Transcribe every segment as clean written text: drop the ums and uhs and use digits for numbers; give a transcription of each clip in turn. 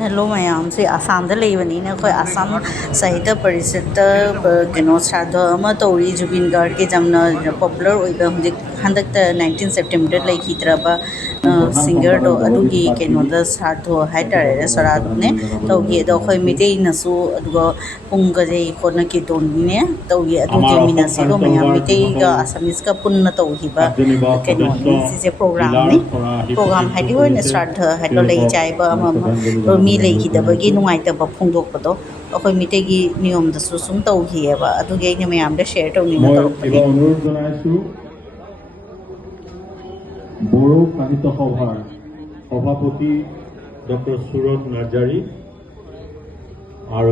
Hello ma'am से आसाम लेबनी अखोई आसाम साहित्य परिषद कनो श्राद्ध अमा तौरी जुबिन गार्ग के जमना पॉपुलर ओइबा हुजिक हंदक 19 सेप्टेम्बर लेखिद्रबा सिंगर दो अदुगी कनो श्राद्ध हाइतारे सरादने तौगी अदो अखोई मिते नसु अदुगो पुंगजे खोना के तोनने तौगी अदु जेमिनासिगो मैम मिते गा आसामिस का पुन्ना तौहिबा कनो सिसे प्रोग्राम हाइदि होइने श्राद्ध हाइतो लेइ जाइबा अमा मी लेखिदबगी नुंगाइतबा फोंदोकपदो अखोई मितेगी नियमदसु सुम तौहिएबा अदुगे अइने मयामदे शेयर तौनिना तौरकपने अनुरोध जनाइछु बोरो साहित्य सभार सभापति डॉक्टर सूरज नार्जारी और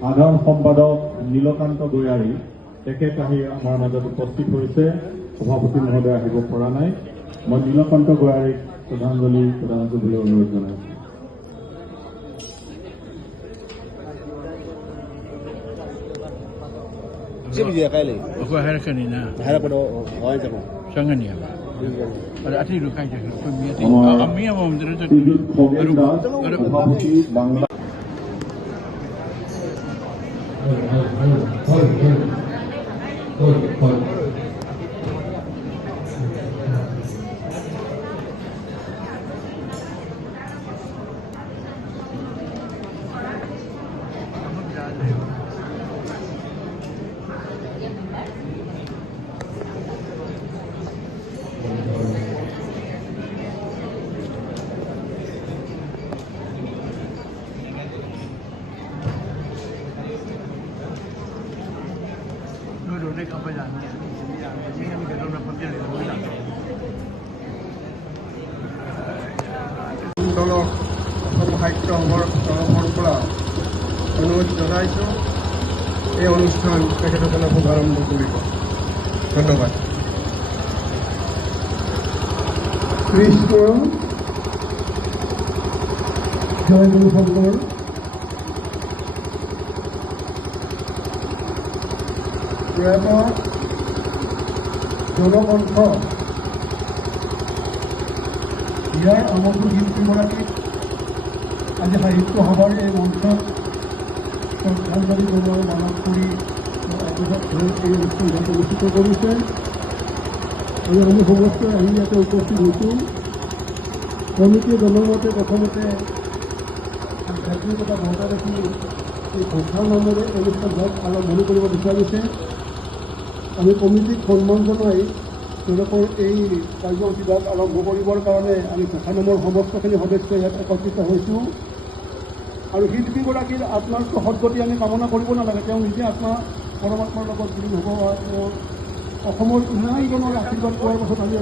साधारण सम्पादक नीलकांत गयारी आमार मजत उपस्थित होइছে सभापति महोदय आहिब परा नाइ मैं नीलकांत गयारीक श्रद्धांजलि प्रदान কৰিবলৈ अनुरोध जनाइছো Siapa dia kali? Aku harapkan ini. Harap pada orang siapa? Sangat ni apa? Ada arti dulu kan jadi. Kami yang mau menjadi सभापति Bangla Duduk apa jalan? Ini kami kedua dapat dia lebih দলক অসম সাহিত্য সভাৰ তৰফৰ পৰা অনুৰোধ জনাইছোঁ এই অনুষ্ঠান তেখেতসকলে শুভাৰম্ভ কৰিব ধন্যবাদ কৃষ্ণ জয় গুৰু শংকৰ প্ৰয়াত জনকণ্ঠ ইয়াৰ আমন্ত্ৰিত শিল্পীগৰাকীক আজি সাহিত্য সভাৰ এই মঞ্চত শ্ৰদ্ধাঞ্জলি জনোৱাৰ মানৱ কৰি এই অনুষ্ঠান অনুষ্ঠিত কৰিছে আৰু আমি সমস্ত আহি ইয়াতে উপস্থিত হৈছোঁ কমিটিয়ে জনোৱামতে প্ৰথমতে আধ্যাত্মিকতা বৰ্তা ৰাখি এই ঘোষণা নামেৰে অনুষ্ঠানভাগ আৰম্ভণি কৰিব বিচাৰিছে আমি কমিটিক সন্মান জনাই তেওঁলোকৰ এই কাৰ্যসূচীভাগ আৰম্ভ কৰিবৰ কাৰণে আমি ঘোষানামৰ সমস্তখিনি সদস্য ইয়াত একত্ৰিত হৈছোঁ আৰু শিল্পীগৰাকীৰ আত্মাৰ সদ্গতি আমি কামনা কৰিব নালাগে তেওঁ নিজে আত্মা পৰমাত্মাৰ লগত বিলীন হ'ব অসমৰ ইমানজনৰ আশীৰ্বাদ পোৱাৰ পাছত আমি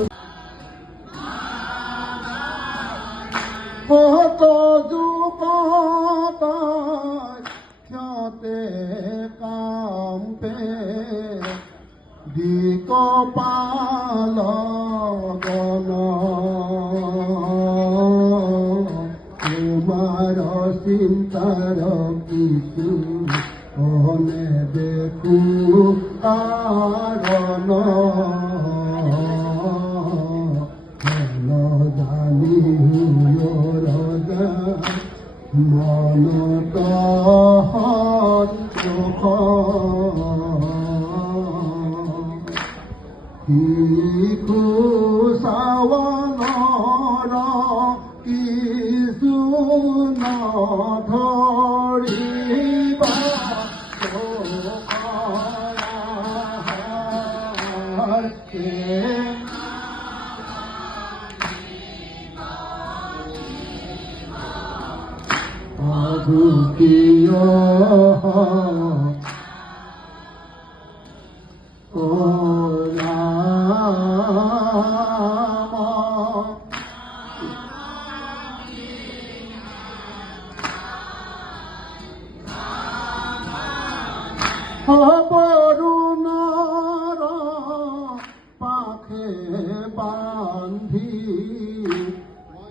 কত যুগতে কাম্পে দিকপাল গণ তোমাৰ চিন্তাৰ কিছু অনে দেখো কাৰণ জানি ৰজা মনত শিশু চাৱনৰ কিছু নধৰিবা অদ্বিতীয় বৰুণৰ পাখে বান্ধি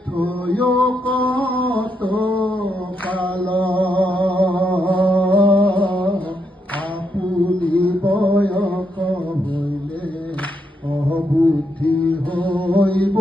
থৈ কত কাল আপুনি বয়স হইলে অবুদ্ধি হইব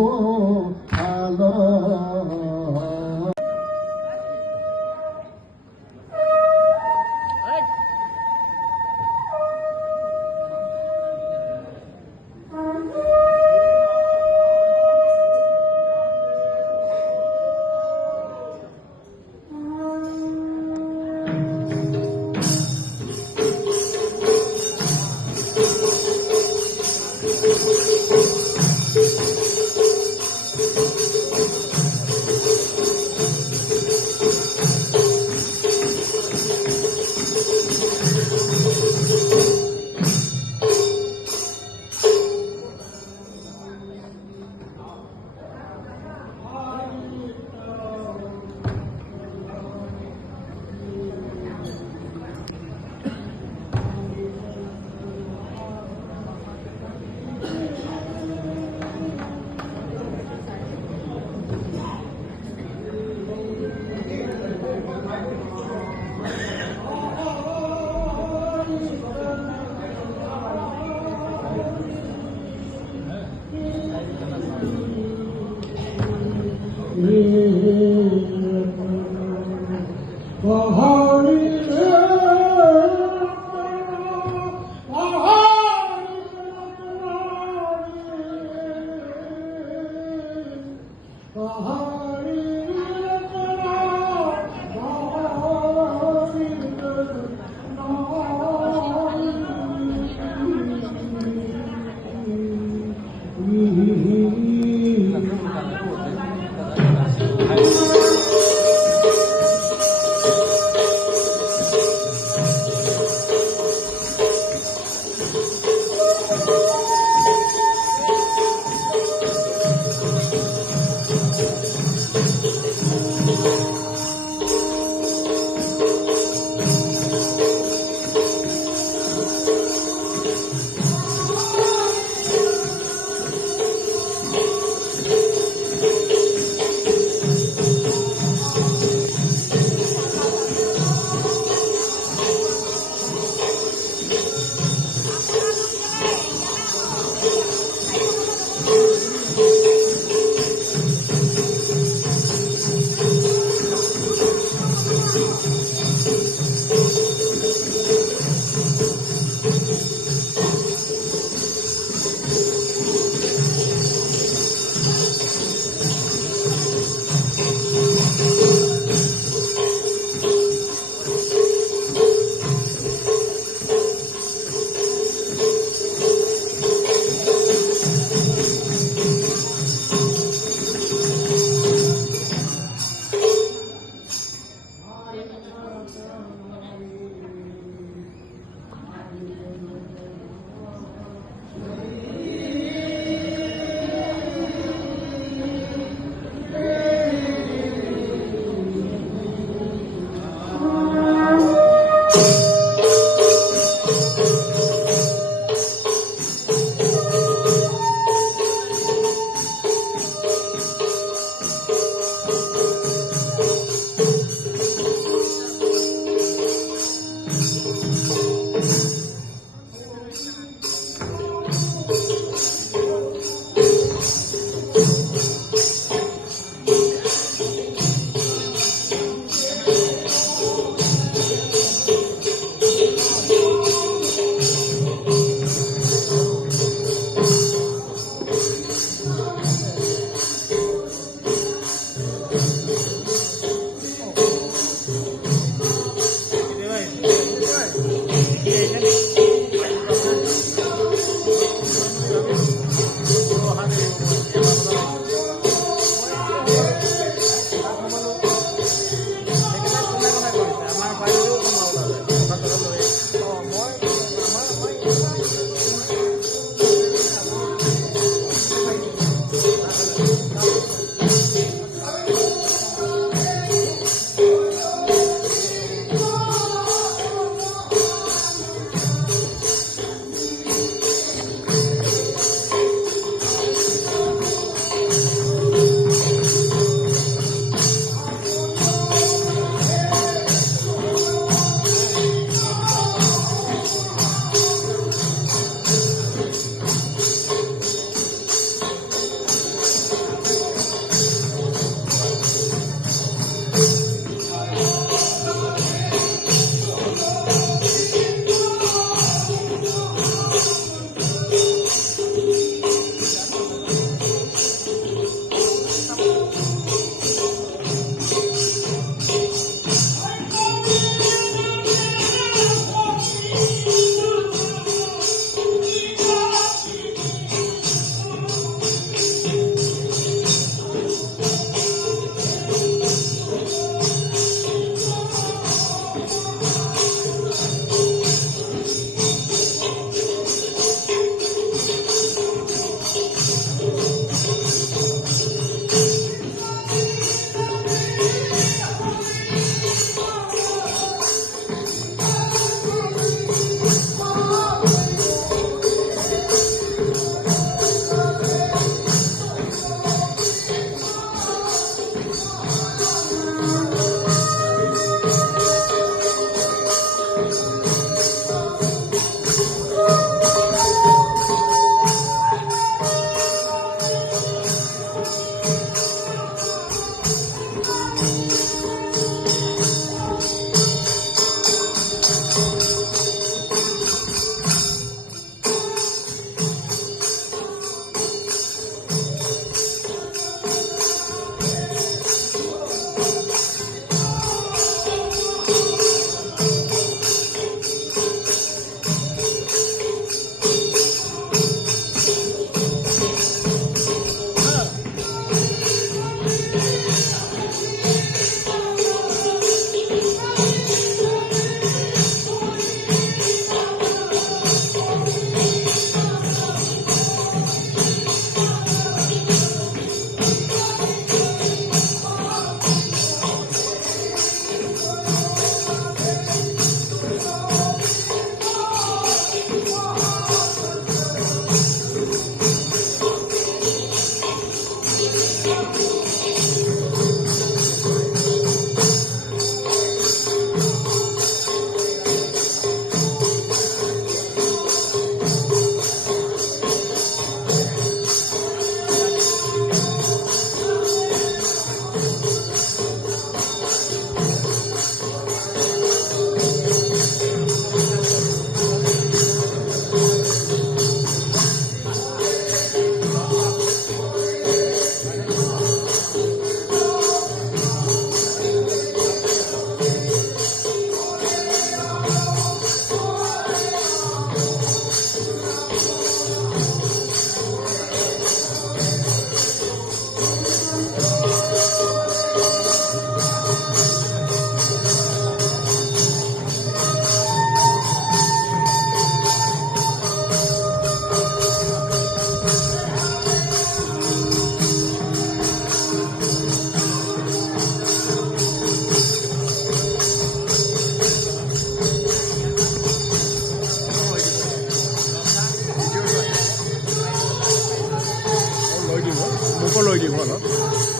মোকো লৈ দিব অলপ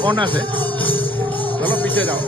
কণ আছে অলপ পিছে যাওঁ